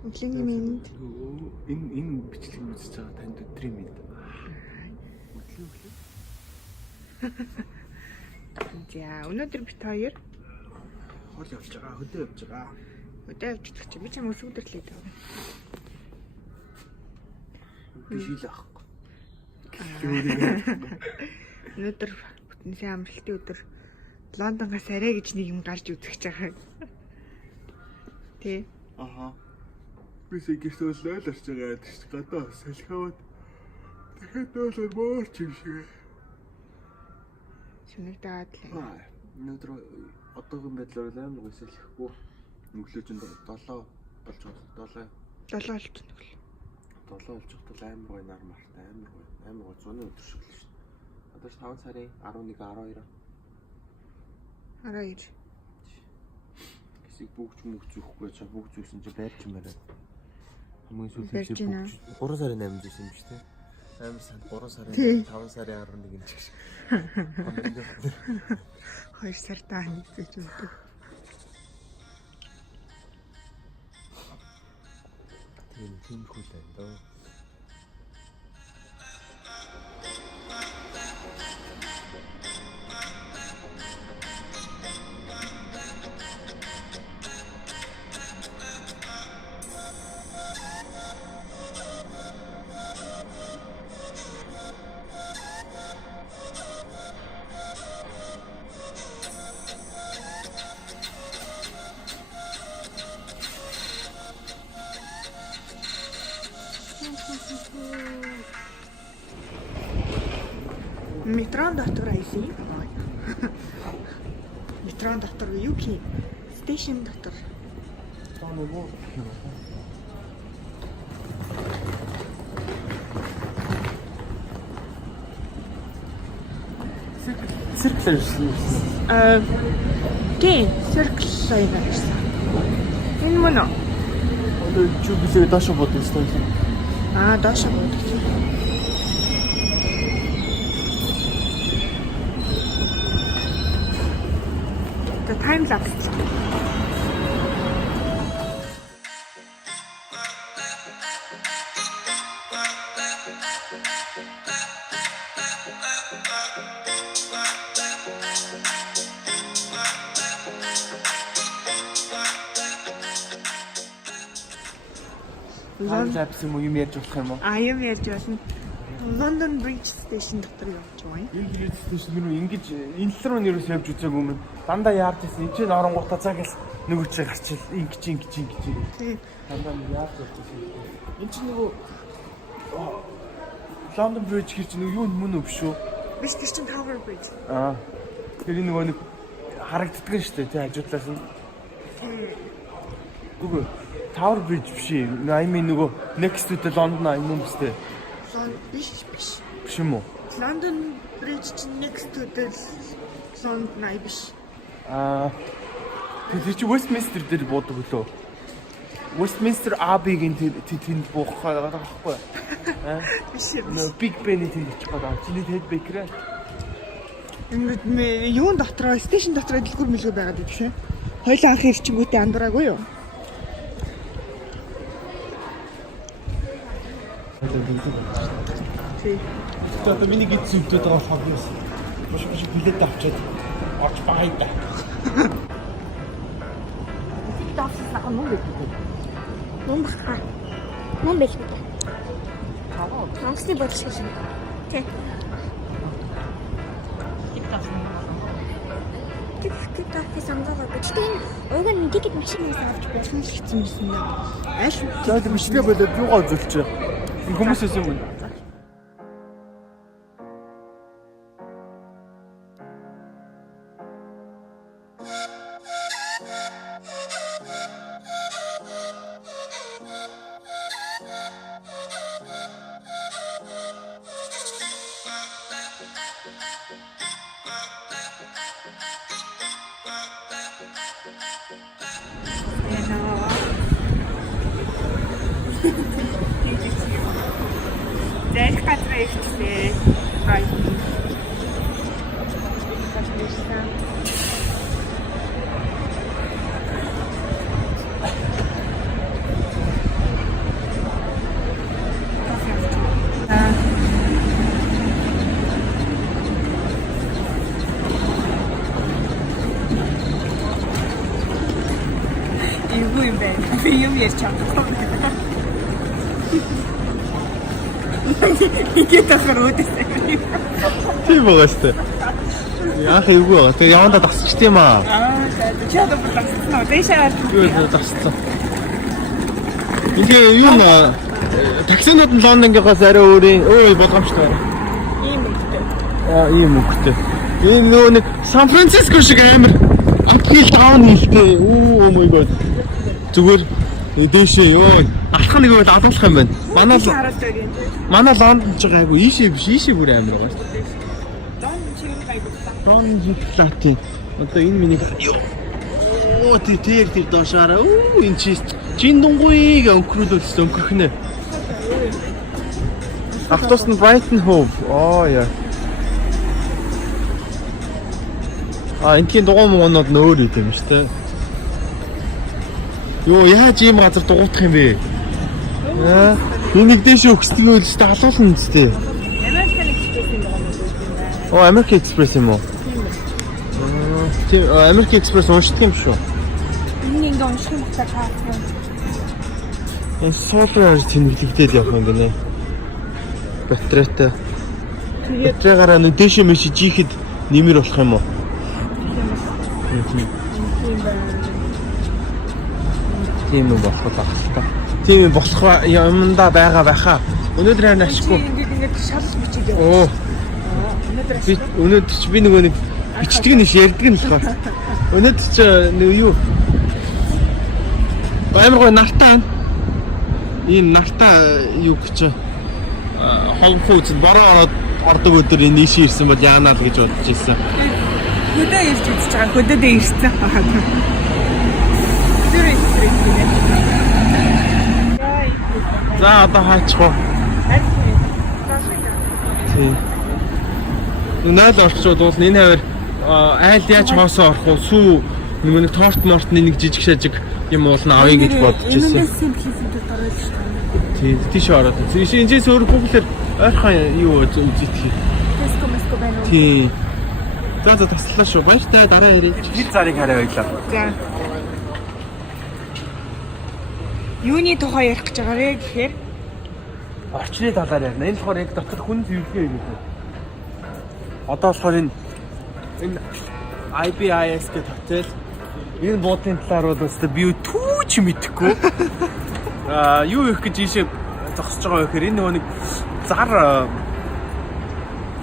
Өглөөний минь. Энэ бичлэг үзэж байгаа танд өдрийн минь. За өнөөдөр бит хоёр хол явж байгаа, хөдөө явж байгаа. өдөө явж идэх чинь би ч юм өсвөдөрлээд байгаа. Би шил авахгүй. Өнөөдөр бүтэнсийн амралтын өдөр Лондонгоос арай гэж нэг юм гарч үзэж байгаа. Тэ. Аха. Би сэгэрсэл ойлорч байгаа гэдэг чинь гадаа салхиаваад дахиад ойлор боорч юм шиг. Шинэгдээд л. Өнөөдөр одоогийн байдлаар амар гой салхихгүй. Өглөө чинь 7 болж байгаа. 7 болж нүгэл. 7 болж хатал амар гой нар мартай амар гой зуны өдөр шиг л шүү дээ. Одоо 5 сарын 11 12. Хэсэг бүгд мөгч зөөхгүй чаа бүгд зөөсөн чи байрч юм байна. Хамгийн сүүлийн 3 сарын 8 зөөсөн юм шүү дээ. Амар сан 3 сарын 5 сарын 11 юм шиг. 2 сартаа нэгсэж өгдөг. Тийм хүлэн дөө. Метрон дотор айсан. Метрон дотор юу гэх стейшн дотор. Таанаа Circle тийм, circle line байсан. Энэ мөн үү? Одоо чи билээ доош бодсон юм. Доош бодсон. The time lapse. Lapse юм ярьж болох юм уу? Юм ярьж байна. London Bridge Station дотор явж байгаа юм. Энэ Bridge Station мөр ингэж энэ л руу нэрээс явж үзээгүй юм. Дандаа яарч ирсэн. Энд чинь оронгуудаа цаг л нөгөө чи гарчил ингэж. Тийм. Дандаа яарч ирсэн. Энд чинь нөгөө London Bridge гэж нөгөө юу мөн өв шүү. Биш тэр чинь Tower Bridge. Тэр нөгөө нэг харагддаг нь шүү дээ. Тэ хажуудлаас нь. Үгүй Tower Bridge биш. I mean нөгөө next to the London юм үстэй. Биш. Биш юм уу? London Bridge чинь next to the London ай биш. Тэр чи Westminster дээр буудаг лөө. Westminster Abbey-гийн тэнд буух байхгүй. Биш. Big Ben-ийн тэнд очих гэдэг. Чиний Ted Baker. Ингээд юун дотроо, стейшн дотроо дэлгүр мэлгүй байгаад идэхээ. Хоёлаа анх ирчингүүтээ андураагүй юу? Тий. Одоо миний гид зүгтээд байгаа болохоор биш билет авчаад орч байда. Давсаа мөн бид. Мөн баха. Мөн бэл бид. Хангасны бодол шиг. Тий. Тэд тафи самдаа гэж тийм уг нь тикет машинаас авч байсан л хэцүү юмсэн нэ. Аль За бичлэгээ болоод юугаа үзүүлчих. Хүмүүсээс юм. Зайлх газар ирчихлээ. ярьж чадахгүй. Игээд ахаар өөдөөсэй. Тийм байгаа шүү дээ. Яах эвгүй байгаа. Тэгээ явандаа тасчих тийм аа. За чад болчихсон. Дэшээ. Юу тасцсан. Тэгээ юу нэ таксинууд нь Лондонгоос арай өөр болгоомжтой байна. Ийм мөнгөтэй. Ийм мөнгөтэй. Энэ нөгөө нэг Сан Франциско шиг амар апхил таун хийлтэй. Oh my god. Зүгээр дээшээ ёо. Алхах нэг бол алуулах юм байна. Манай Лондон ч гайгүй ийшээ бүр амар байгаа шүү дээ. Лондон чигээр гайгүй. Лондон жиглаати. Одоо энэ миний ёо тэр доошаараа энэ чин дунгуйг өнгөрүүлсэн өнгөрхнэ. Автобус нь Brighton Hove. Яа. Энэний дугуйнууд нөөр идэм шүү дээ. Йоо яаж ийм газар дугуйтах юм бэ? Энийг дэше өгсдгийг үлстэй халуулна үстэй. American Express юм уу? Тийм American Express уншдаг юм шүү. Энэ ингээ унших юм байна таа. Энэ solar тэмдэглэгдээд явах юм гинэ. Батарейтай. Батарейгаараа нэг дэше мэшиж ийхэд нэмэр болох юм уу? Тийм юм болох байна. Тийм юм болох юмдаа байгаа байхаа. Өнөөдөр харин ашиггүй. Ингээд шалж бичиж. Өнөөдөр чи би нөгөө нэг бичдэг нь ярьдаг нь болохоор. Өнөөдөр чи нэг юу? Амар гоо нартаа. Ийм нартаа юу гэж холфууц бороо ордог өдөр энэ ийш ирсэн бол яанаа л гэж бодож ирсэн. Хөдөө ирж үзэж байгаа. Хөдөөдөө ирсэн. За одоо хаачих уу? Тийм. Наал орчоо дуусна. Энэ хавар айл яаж хоосоо орох вэ? Сүү нэг торт мортны нэг жижиг шажиг юм уулна авъя гэж бодож ирсэн. Тийм тийш ороод. Эндээс өөр бүхлээр ойрхон юу үзэх. Тэско байна уу? Тийм. За таслаа шүү. Баяртай дараа ирээ. Хил зарыг хараа байлаа. За. Юуны тухай ярих гэж байгаа вэ гэхээр орчны талаар ярина. Энэ болохоор яг дотор хүн зөвлөгөө юм уу? Одоо болохоор энэ IBIS гэх хотел энэ буудлын талаар бол өстой би түүч мэдэхгүй. Юу их гэж ийшээ зогсож байгаа вэ гэхээр энэ нөгөө нэг зар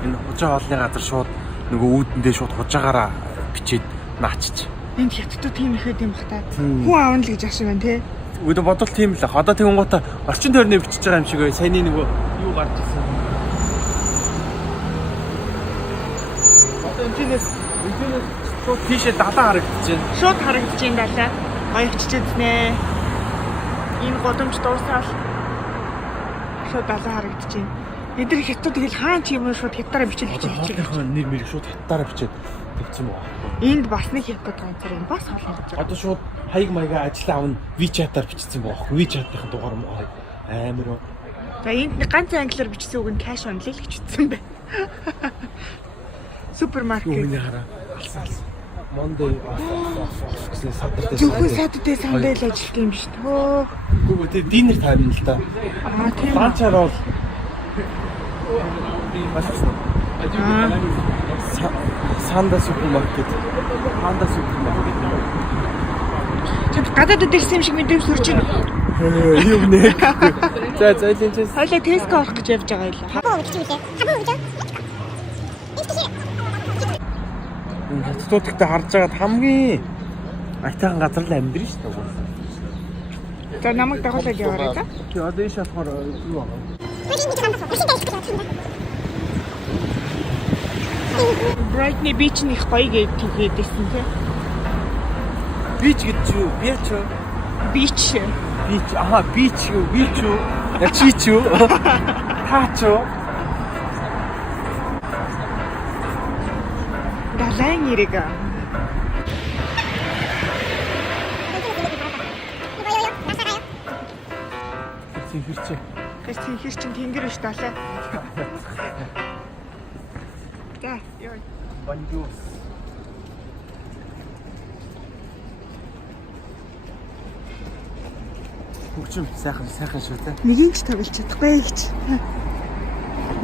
энэ хужаа хоолны газар шууд нөгөө үүдэндээ шууд хужаагаараа бичээд наачиж. энд хятадууд тийм ихэд юм бах та. Хүн аавна л гэж ашиг байна те. Өөдөө бодвол тийм л ах. Одоо тэгэнгүүтээ орчин тойрны бичиж байгаа юм шиг бай. Саяны нөгөө юу гарч ирсэн. Одоо энэс шууд тийшээ далаа харагдаж байна. Шууд харагдаж байна далаа. Гоёвчж үзнэ. Энэ годомж дуусаад шууд далаа харагдаж байна. Эдгээр хятад тэгэл хаан ч юм уу шууд хятаараа бичиж Хоолныхоо нэр мэрэг шууд хятаараа бичээд тавьсан байгаа. Энд бас нэг хятад ганцаар юм бас хоолны газар. Одоо шууд хаяг маяга ажиллаа авна WeChat-аар бичсэн байгаа. WeChat-ийн дугаар амар. За энд ганц англиар бичсэн үг нь cash on л гэж бичсэн бай. Супермаркет. Үүний хараа. Алсан. Monday гэсэн садартай. Зөвхөн садтай сандал ажилт юм биш төө. Үгүй тэгээ динер тайвна л да. Тийм. Ланчаар бол басна. Санда супермаркет. Ханда супермаркет. Чамд гадаад үдэрсэн юм шиг мэдэм сүрж байна. Юм нэ. За зайлэнчээс. Хойлоо Tesco орох гэж явж байгаа юм. Хабаа гэж үү? Хабаа гэж. Энэ хацтуудтай харж байгаад хамгийн айтайхан газар л амьдрын шүү дээ. За намайг дагуулад яваарай та. Тий одоо ийш болохоор юу байгаа? Brightney Beach нэх гоё гэдээсэн тий. Beach гэж юу? Beach юу? Beach. Beach. Аха, beach юу? Beach юу? Я чич юу? Таач юу? Далайн нэрэг. Хэрчээ. Тэсний хэр чин тэнгэр биш далай. За, ёо. Банжуу. Хөгжим сайхан шүү те. Нэгийг ч тоглож чадахгүй гэж.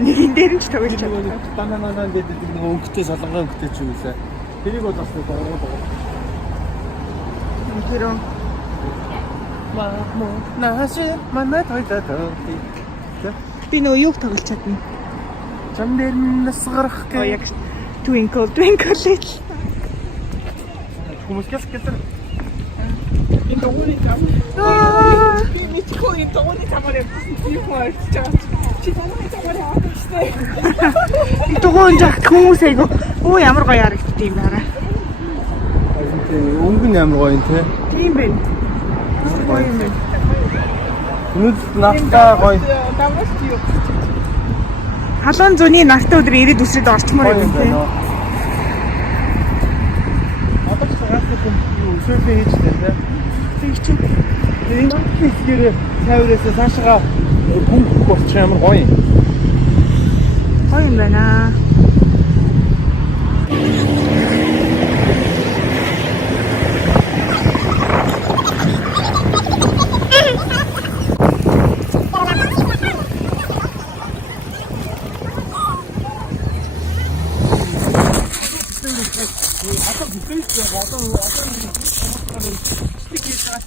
Нэгэн дээр нь ч тоглож чадахгүй. Бананаа гэдэг нэг өнгөтэй солонгой өнгөтэй ч юм лээ. Тэрийг бол бас нэг гоо. Тэр Нааш манай тойдод. би нөө юуг тоглож чадна. Чам дээр насгарах Яг Twinkle Twinkle Little. хүмүүс гэдэг. Энэ дууны зам. Би мэдгүй энэ дууны замаар явсан юм уу гэж. Чи дууны замаар явсан шүү. Дууны жагт хүмүүс айгу. Оо ямар гоё харагддаг юм байна. Өнгө нь ямар гоё юм те. Тийм байна. Гоё юм байна. Нүд нафта гоё. Даваас юу. Халуун зуны нартай өдөр ирээд үсрээд орчмоор юм тийм. Одоо ч гацх юм өсөөлөө хийж тээ. Тийм ч. Энэ хэсгэрээ цайвараас цаашаа хүн болчих ямар гоё юм. Гоё юм байна.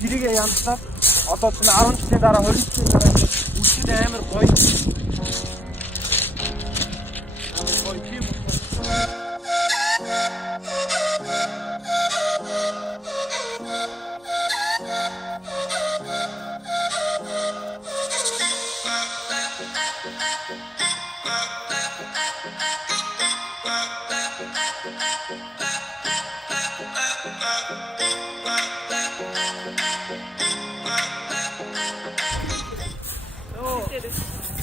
Тэрийг янзлаад одоо ч 10 жилийн дараа 20 жилийн дараа үсэд амар гоё. Амар гоё тийм үү.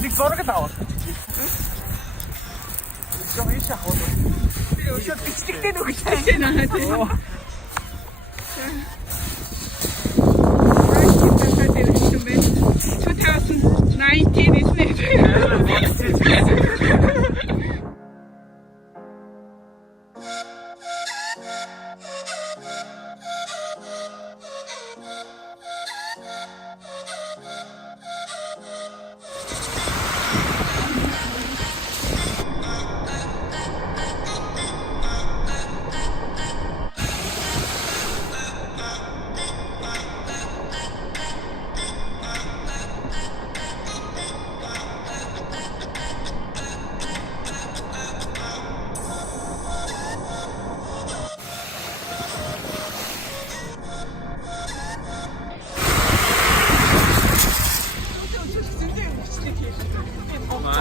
Нэг зураг аваад. Жоо ийш аваад. Өшөө бичдэгтэй нүгэж байна тийм.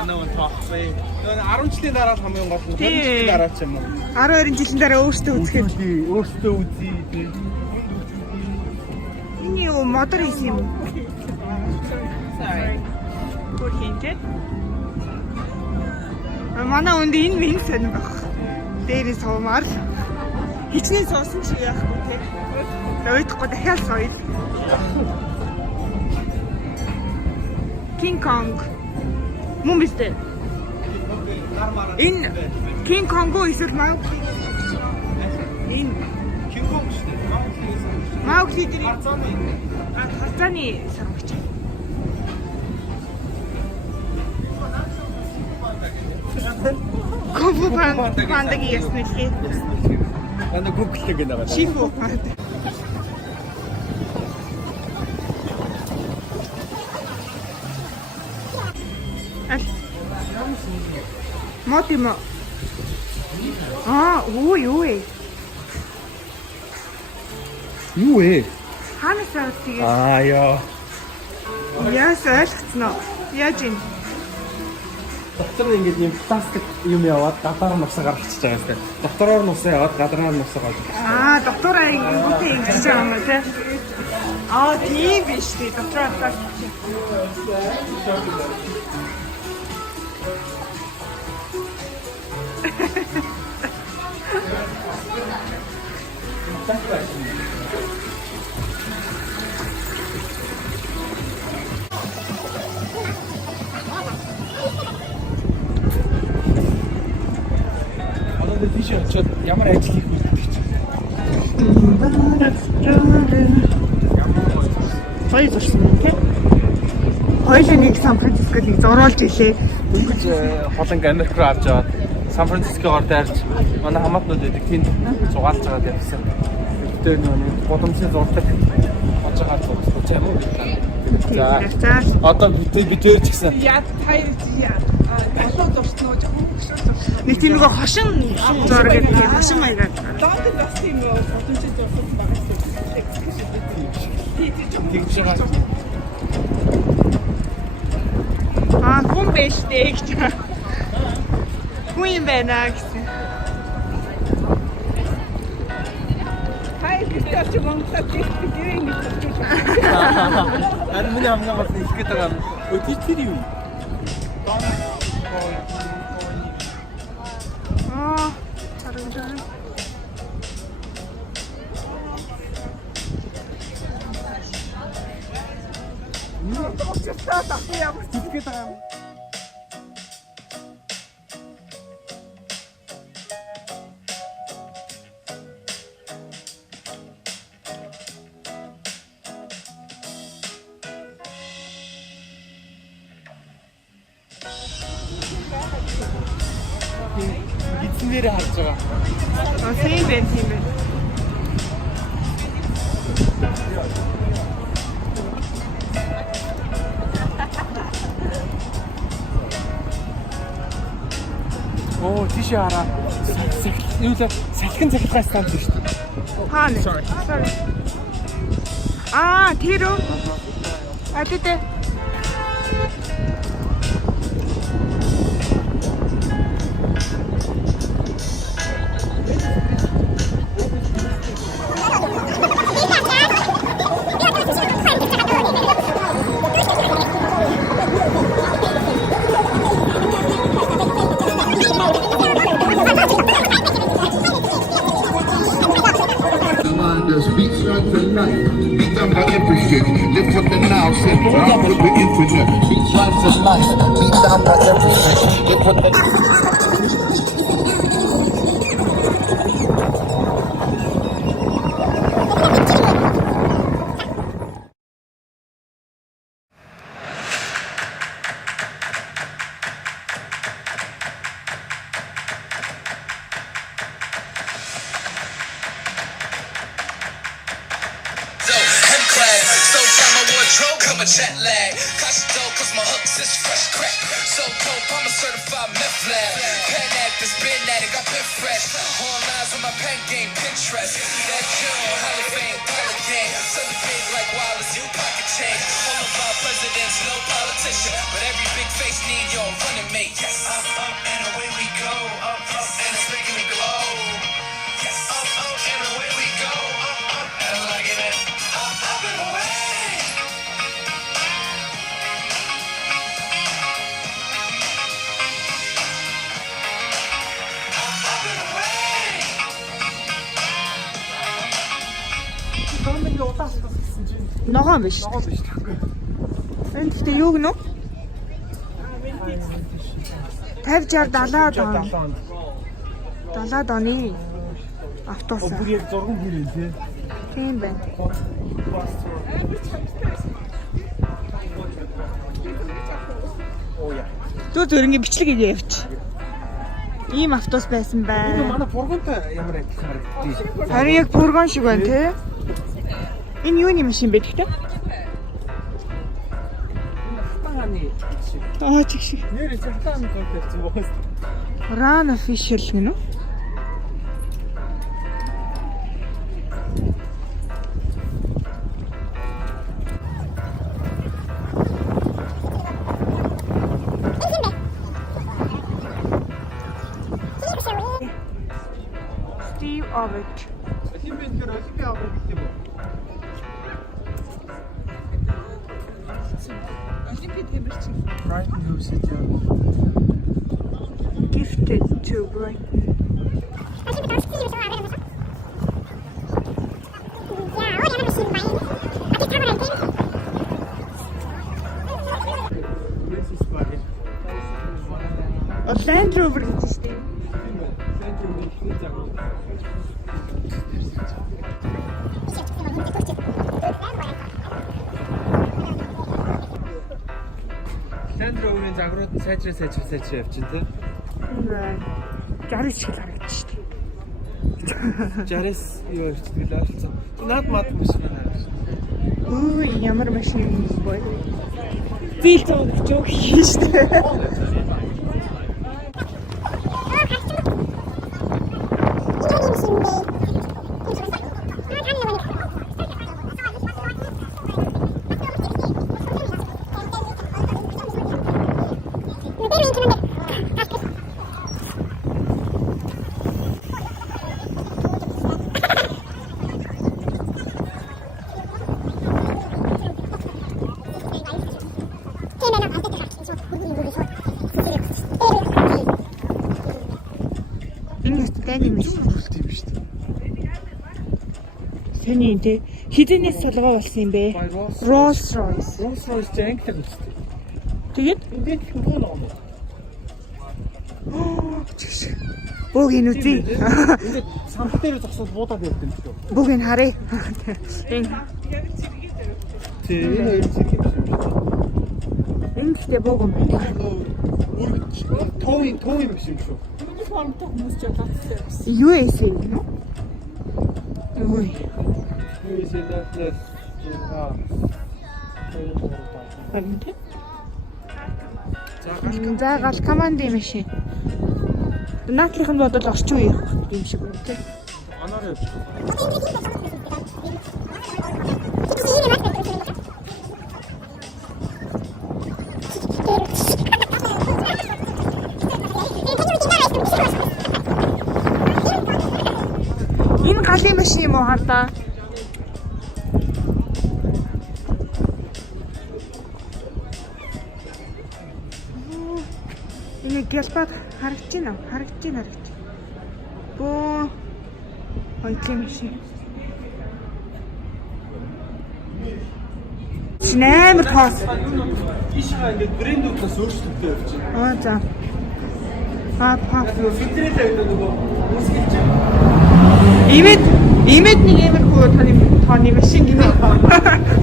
Нөө 10 жилийн дараа л хамгийн гол нь 20 жилийн дараа ч юм уу. 12 жилийн дараа өөртөө үзэхэд Өөртөө үзье тийм. энэ юу модер хийсэн юм уу? Гүр хинтэй. Манай өнд энэ минь сонир баг. Дээрээ суумаар хичнээн суусан чи яахгүй те. Ойдохгүй дахиад соёл. King Kong. Мөн биз дээ. Энэ King Kong-оо эсвэл Mowgli. Энэ King Kong шүү дээ. Mowgli дээр харцааны сармагч. Кунг-фу пандагийн ясны хий. Ана гуглдаг гэнэ байгаа. Шифу панда. Мотимо. Юу ээ. Юу ээ? Ханаас аваад тэгээ. Яа. Яас ойлгоцноо. Яаж юм? Доктор ингээд юм пластик юм яваад гадаар нусаа гаргачихж байгаа юм. Доктороор нусаа яваад гадараар нусаа гаргачих. Доктор ангиутай ингэж байгаа юм те. Тийм биш тий. Доктор атаа. Одоо тийш очиод ямар ажил хийх вэ гэж. Хоёр зурсан юм те. хоёулаа нэг Сан Францискод нэг зуролж илээ. Дөнгөж холонг Америк руу авч яваад Сан Францискогоор дайрч манай хамаатнууд байдаг тэнд зугаалж байгаа явсан. Тэр нэг боломжтой зурдаг болж байгаа зүгт юм уу? За. Одоо би тэр ч гэсэн Яа таяр яа. Болоо зурсноо жоохон хөшөө зурсан. Нэг тийм нэг хошин зураг гэдэг тийм хошин маягаар. Доод бас тийм боломжтой зурсан байгаа юм. тэгж байгаа. Хүн бэлтэй гэж. Хүн юм байна гэсэн. Хай битэр ч монголоор гэрэн гэж. Ань миний хамгийн гол хэлэх гээд байгаа юм. Өдөр тэр юу? Харагдана. Тохиолдолтой тахсан ямар ч хэлгээд байгаа юм. Гидснээр харж байгаа. Тийм байх тийм байх. Оо тийшээ хараа. Юу л салхин цахилгаан станц шүү дээ. Хаана? Sorry. Тэр үү? Адидэ. Beat like the night, beat down by everything. Live for the now, set down for the infinite. Beat like the night, beat down by everything. Live for the Jet lag, cautious though, cause my hooks is fresh crack. So dope, I'm a certified meth lab. Pen actors, been at it, got been fresh. Online with my pen game, Pinterest. That June, Hall of Fame, dollar game. Something big like Wallace, you pocket change. All of our presidents, no politician. But every big face need your running mate. Yes, up, up, and away we go. Up, up, and it's making me glow. Yes, up, up, and away we go. Up, up, and I like it. Up, up, and away. Ногоон биш. Ногоон биш тэгэхгүй. Энэ гэхдээ юу гэнэ? 50 60 70 оны автобус. Бүр яг зурган хүрээ тий. Тийм байна. Оо яа. Зүгээр ингэ бичлэг хийгээ явчих. Ийм автобус байсан бай. Манай фургонтой ямар их харагдчих. Харин яг фургон шиг байна тий. Энэ юуны машин бэ гэхдээ? Баганы. Чиг. Нэр цахтааны контент зүгээс. Run official гэнэ үү? Steve Ovett. Тийм бид нэр олимпиад авах гэдэг юм уу? Олимпиад тэмэрчин. Brighton Husted яа. Gifted to Brighton. Land Rover гэж шүү дээ. Ландровын загварууд нь сайжраа явчихна те. 60 шиг харагдчих шүү дээ. 60-аас юу явчихдаг л ойлцоо. Наад мад машин байна. Өө ямар машин юм бэ? Зил цогч өөх хийн шүү дээ. Тэний тэ хідэнээс солгоо болсон юм бэ? Rolls Royce. Rolls Royce англиар үстэй. Тэгээд Энд хөргөө нэг. бөөг энэ үзье. Ингээд самт дээр зогсоод буудаад явдаг юм шүү. Бөөг энэ харъя. Энэ Тэ энэ хоёр зэрэг юм шиг. энэ гэхдээ бөөг юм байна. Тоо юм шиг шүү. Униформтой хүмүүс ч болоостой. Юу эсэ юм уу? Ой. За гал команды машин. Наадлынх нь бодвол орчин үеийн юм шиг байна тийм. Анаар явчих. Энэ галын машин юм уу хардаа? Энэ гэлбад харагдаж байна уу? Харагдаж байна. Бөө хоёрын машин. Амар тоос. Ишгаа ингээд брэндүүдээс өөрчлөлтөө явж байна. Аа за. Аа. Фильтрээд байдаг нөгөө үсгэлж. Имэд нэг иймэрхүү тооны машин гинэ.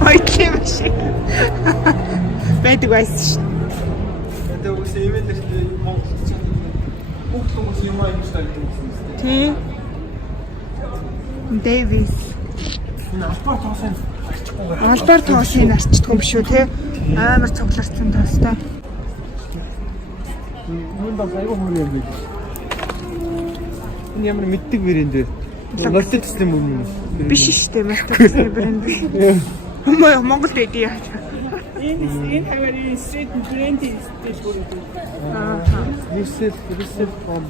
Хоёрын машин. Байдаг байсан шүү. Тэгээд үгүй имэдэртэй Монголч бүх хүмүүс юм аимштай гэдэг юм. Тий. Дэвис. Албаар тоосон арчихгүйгээр. Албаар тоосын арчдгүй юм шүү те. Амар цугларсан тоостой. Мөн даа айгүй хөрөө юм биш. Энэ ямар мэддэг брэнд вэ? Мөлтөд төслийн мөн. Биш шүү дээ. Мөлтөд брэнд биш. Монгол дэдий яа. Энэ хаварын стрит брэнд истэлгүй. Russell from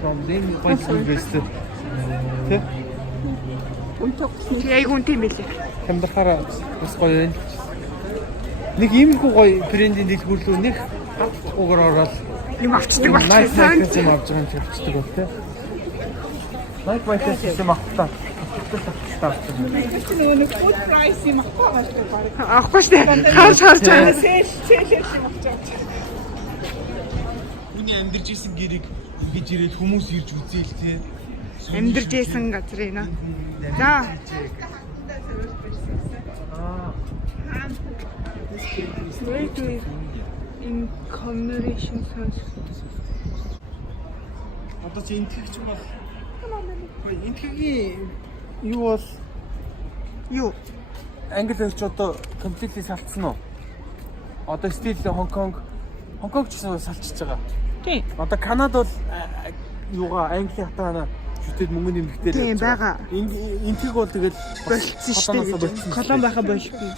from them point investor. Тэ? Яг үнтэй мэлээ. Хамдахаараа бас гоё юм. Нэг иймэрхүү гоё брендийн дэлгүүрлүү нэг авчихгүйгээр ороод Юм авчдаг болчихсон. юм авч байгаа юм чи авчдаг бол тэ. Найк байтас юм авчихтаа. Нөгөө нэг food price юм авахгүй шүү дээ. Харж байгаа. Сэл юм авчих. Үний амьдарч исэн гэрийг ингэж ирээд хүмүүс ирж үзээл тэ. Амьдарч исэн газар энэ. За. In combination sounds. Одоо чи энтгэгч юм бол. Энтгэгийн юу бол Юу? англи хэлч одоо completely салцсан уу? Одоо стил Хонконг ч гэсэн салчиж байгаа. Тийм. Одоо Канад бол юугаа англи хатаана шүтээд мөнгөний нэмэгтэй Тийм байгаа. Энтэг бол тэгэл Болцсон шүү дээ. Колон байха болшгүй.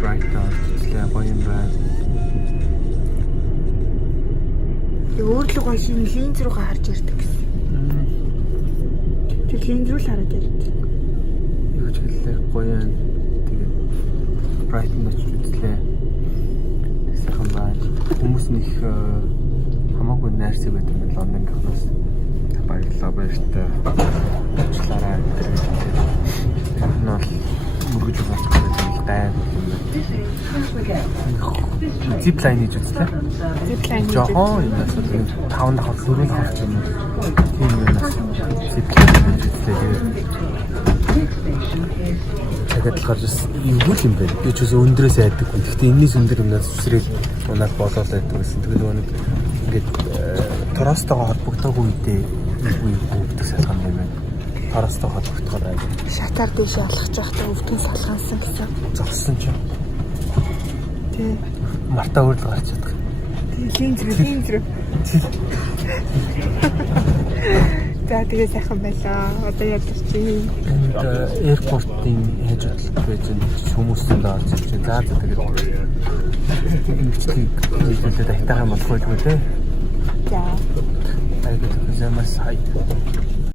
Right now, it's гоё юм байна. Өөр л гоё шинэ линз руугаа харж ярьдаг гэсэн. Тэр линз руу л хараад ярьдаг. Юу ч хэллээ гоё юм. Тэгээд Brighton очиж үзлээ. Сайхан байна. Хүмүүс нэг хамаагүй найрсаг байдаг юм Лондон гахнаас. Баярлалаа баяртай. Уучлаарай гэж хэлээ. Нол мөргөж болж байгаа юм байна. Зиплайн хийж үзлээ. Зиплайн хийж. Жохон юм асуу 5 дахь хөрөөл харч юм. Тийм юм нас. Зиплайн хийж үзлээ. Тэгээд л гарч юу юм бэ? Би ч үгүй өндрөөс айдаг. Гэхдээ энэс өндөр юмнаас үсрээл унаад болоод байдаг гэсэн. Тэгээд нөгөө нэг ингээд Торостойгоо холбогдоогүй үедээ үгүй өвдөх салхам юм байна. Торостой холбогдохоор байдаг. Шатаар дэше алхаж байхдаа өвдөн салхаансан гэсэн. Зогссон ч юм. Тий. Марта өөрлө гарч чадах. Линз рүү. За тэгээ сайхан байлаа. Одоо ядарч чинь. Энд аэропортын хэж хөдлөлт байж хүмүүсэнд орж ирж байгаа. За тэгээд ингэчлийг хэлээд айтайхан болох байлгүй дээ. За. Айгуу зөв маш сайн.